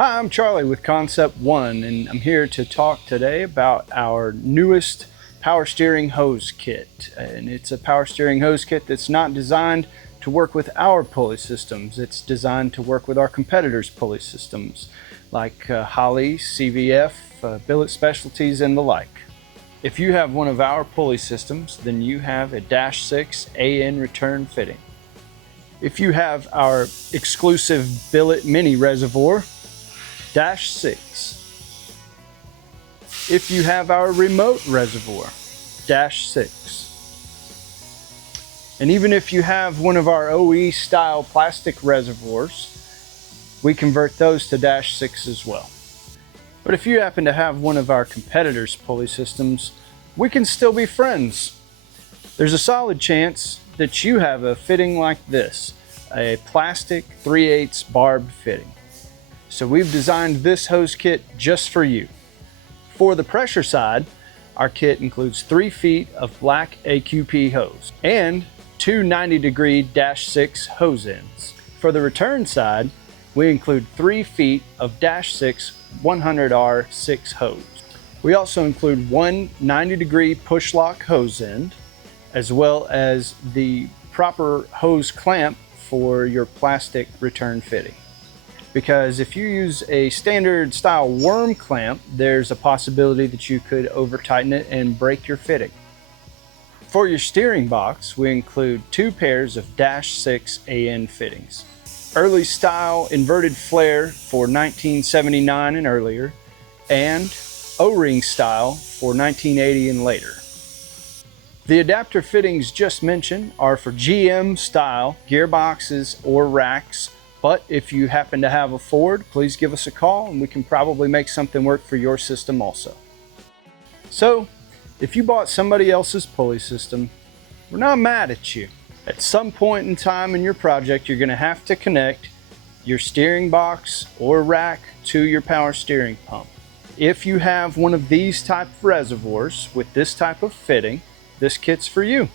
Hi, I'm Charlie with Concept One, and I'm here to talk today about our newest power steering hose kit. And it's a power steering hose kit that's not designed to work with our pulley systems. It's designed to work with our competitors' pulley systems, like Holley, CVF, Billet Specialties, and the like. If you have one of our pulley systems, then you have a -6 AN return fitting. If you have our exclusive Billet Mini reservoir, -6. If you have our remote reservoir, -6. And even if you have one of our OE style plastic reservoirs, we convert those to -6 as well. But if you happen to have one of our competitors' pulley systems, we can still be friends. There's a solid chance that you have a fitting like this, a plastic 3/8 barb fitting. So we've designed this hose kit just for you. For the pressure side, our kit includes 3 feet of black AQP hose and 2 90-degree -6 hose ends. For the return side, we include 3 feet of -6 100R6 hose. We also include 1 90-degree push lock hose end, as well as the proper hose clamp for your plastic return fitting. Because if you use a standard style worm clamp, there's a possibility that you could over tighten it and break your fitting. For your steering box, we include 2 pairs of -6 AN fittings. Early style inverted flare for 1979 and earlier, and O-ring style for 1980 and later. The adapter fittings just mentioned are for GM style gearboxes or racks, but if you happen to have a Ford, please give us a call and we can probably make something work for your system also. So, if you bought somebody else's pulley system, we're not mad at you. At some point in time in your project, you're going to have to connect your steering box or rack to your power steering pump. If you have one of these type of reservoirs with this type of fitting, this kit's for you.